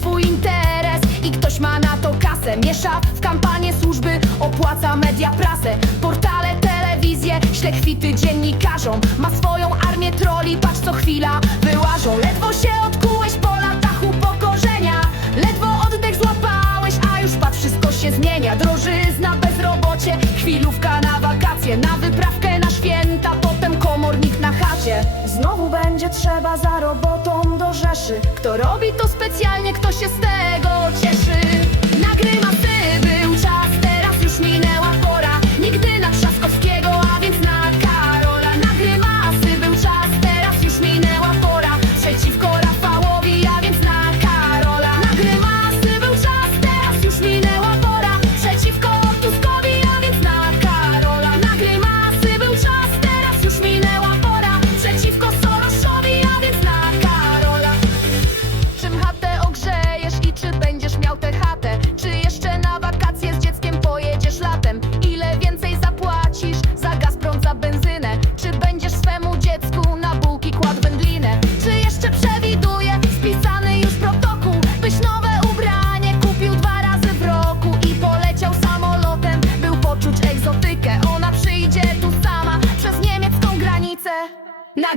swój interes i ktoś ma na to kasę. Miesza w kampanię służby, opłaca media prasę. Portale, telewizje, śle chwity dziennikarzom. Ma swoją armię troli, patrz co chwila wyłażą. Ledwo się odkułeś po latach upokorzenia. Ledwo oddech złapałeś, a już patrz wszystko się zmienia. Drożyzna, bezrobocie, chwilówka na wakacje, na wyprawkę Znowu będzie trzeba za robotą do Rzeszy. Kto robi to specjalnie, kto się z tego cieszy. Nagrymasy Na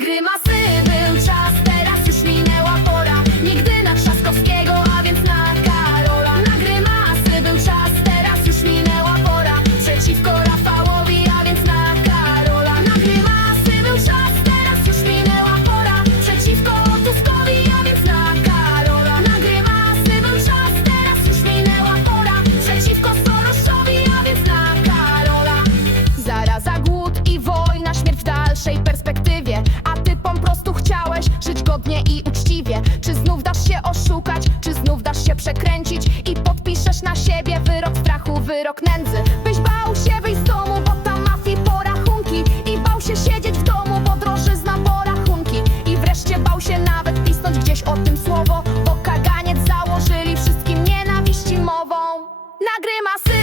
i uczciwie. Czy znów dasz się oszukać, czy znów dasz się przekręcić? I podpiszesz na siebie wyrok strachu, wyrok nędzy. Byś bał się wyjść z domu, bo tam mafii porachunki. I bał się siedzieć w domu, bo drożyzna porachunki. I wreszcie bał się nawet pisnąć gdzieś o tym słowo Bo kaganiec założyli wszystkim nienawiści mową. Na grymasy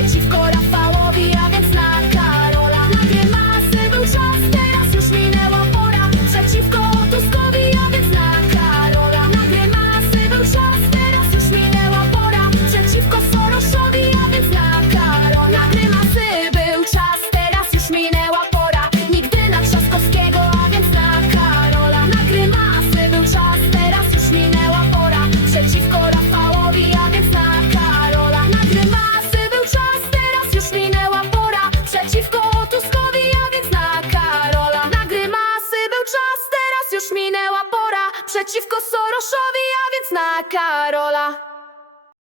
Przeciwko już minęła pora Przeciwko Soroszowi, a więc na Karola